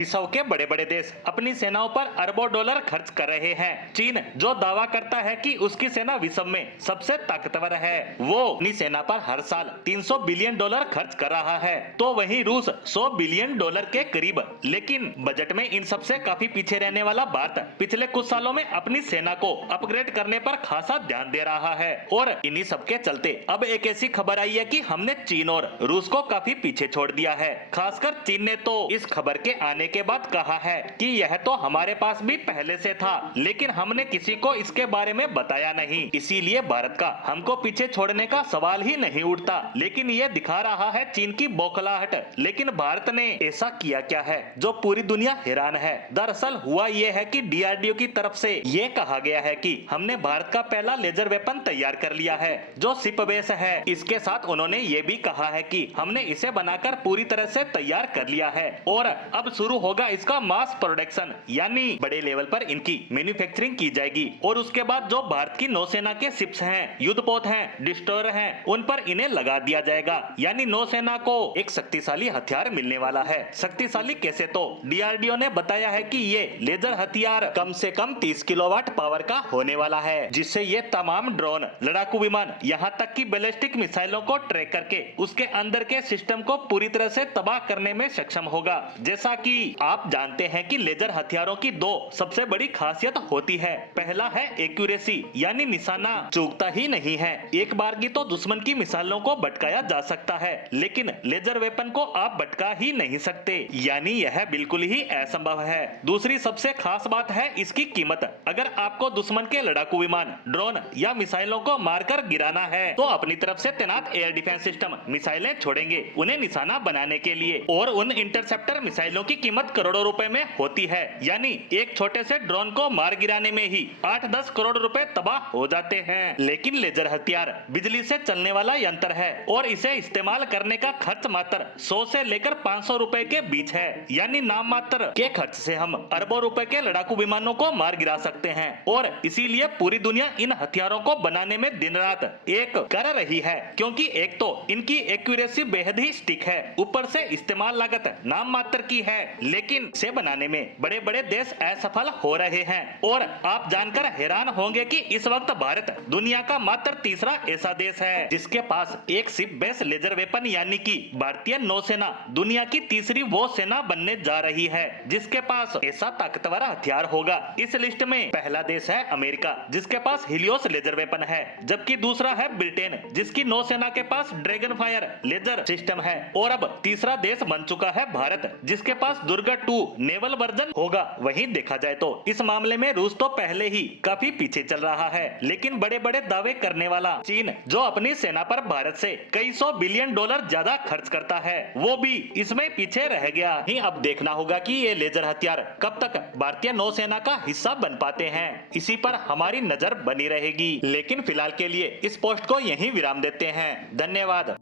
विश्व के बड़े बड़े देश अपनी सेनाओं पर अरबों डॉलर खर्च कर रहे हैं। चीन जो दावा करता है कि उसकी सेना विश्व में सबसे ताकतवर है, वो अपनी सेना पर हर साल 300 बिलियन डॉलर खर्च कर रहा है, तो वहीं रूस 100 बिलियन डॉलर के करीब। लेकिन बजट में इन सबसे काफी पीछे रहने वाला भारत पिछले कुछ सालों में अपनी सेना को अपग्रेड करने पर खासा ध्यान दे रहा है। और इन्हीं सबके चलते अब एक ऐसी खबर आई है कि हमने चीन और रूस को काफी पीछे छोड़ दिया है। खासकर चीन ने तो इस खबर के आने के बाद कहा है कि यह तो हमारे पास भी पहले से था, लेकिन हमने किसी को इसके बारे में बताया नहीं, इसीलिए भारत का हमको पीछे छोड़ने का सवाल ही नहीं उठता। लेकिन ये दिखा रहा है चीन की बौखलाहट। लेकिन भारत ने ऐसा किया क्या है जो पूरी दुनिया हैरान है। दरअसल हुआ ये है कि डीआरडीओ की तरफ से ये कहा गया है कि हमने भारत का पहला लेजर वेपन तैयार कर लिया है जो शिप बेस है। इसके साथ उन्होंने ये भी कहा है कि हमने इसे बनाकर पूरी तरह से तैयार कर लिया है और अब शुरू होगा इसका मास प्रोडक्शन, यानी बड़े लेवल पर इनकी मैन्युफैक्चरिंग की जाएगी। और उसके बाद जो भारत की नौसेना के शिप्स हैं, युद्धपोत हैं, डिस्ट्रॉयर हैं, उन पर इन्हें लगा दिया जाएगा। यानी नौसेना को एक शक्तिशाली हथियार मिलने वाला है। शक्तिशाली कैसे, तो डीआरडीओ ने बताया है कि ये लेजर हथियार कम से कम 30 किलोवाट पावर का होने वाला है, जिससे ये तमाम ड्रोन, लड़ाकू विमान, यहाँ तक कि बैलिस्टिक मिसाइलों को ट्रैक करके उसके अंदर के सिस्टम को पूरी तरह से तबाह करने में सक्षम होगा। जैसा कि आप जानते हैं कि लेजर हथियारों की दो सबसे बड़ी खासियत होती है। पहला है एक्यूरेसी, यानी निशाना चूकता ही नहीं है। एक बार की तो दुश्मन की मिसाइलों को भटकाया जा सकता है, लेकिन लेजर वेपन को आप भटका ही नहीं सकते, यानी यह बिल्कुल ही असंभव है। दूसरी सबसे खास बात है इसकी कीमत। अगर आपको दुश्मन के लड़ाकू विमान, ड्रोन या मिसाइलों को मारकर गिराना है, तो अपनी तरफ से तैनात एयर डिफेंस सिस्टम मिसाइलें छोड़ेंगे उन्हें निशाना बनाने के लिए। और उन इंटरसेप्टर मिसाइलों की कीमत करोड़ों रुपए में होती है, यानी एक छोटे से ड्रोन को मार गिराने में ही 8-10 करोड़ रुपए तबाह हो जाते हैं। लेकिन लेजर हथियार बिजली से चलने वाला यंत्र है और इसे इस्तेमाल करने का खर्च मात्र 100 से लेकर 500 रुपए के बीच है, यानी नाम मात्र के खर्च से हम अरबों रुपए के लड़ाकू विमानों को मार गिरा सकते हैं। और इसीलिए पूरी दुनिया इन हथियारों को बनाने में दिन रात एक कर रही है, क्योंकि एक तो इनकी एक्यूरेसी बेहद ही स्टिक है, ऊपर से इस्तेमाल लागत नाम मात्र की है, लेकिन से बनाने में बड़े बड़े देश असफल हो रहे हैं। और आप जानकर हैरान होंगे कि इस वक्त भारत दुनिया का मात्र तीसरा ऐसा देश है जिसके पास एक शिप बेस लेजर वेपन, यानी कि भारतीय नौसेना दुनिया की तीसरी वो सेना बनने जा रही है जिसके पास ऐसा ताकतवर हथियार होगा। इस लिस्ट में पहला देश है अमेरिका, जिसके पास हिलियोस लेजर वेपन है, जबकि दूसरा है ब्रिटेन, जिसकी नौसेना के पास ड्रैगन फायर लेजर सिस्टम है। और अब तीसरा देश बन चुका है भारत, जिसके पास दुर्गा 2 नेवल वर्जन होगा। वहीं देखा जाए तो इस मामले में रूस तो पहले ही काफी पीछे चल रहा है, लेकिन बड़े बड़े दावे करने वाला चीन, जो अपनी सेना पर भारत से कई 100 बिलियन डॉलर ज्यादा खर्च करता है, वो भी इसमें पीछे रह गया ही। अब देखना होगा कि ये लेजर हथियार कब तक भारतीय नौसेना का हिस्सा बन पाते हैं, इसी पर हमारी नजर बनी रहेगी। लेकिन फिलहाल के लिए इस पोस्ट को यहीं विराम देते हैं। धन्यवाद।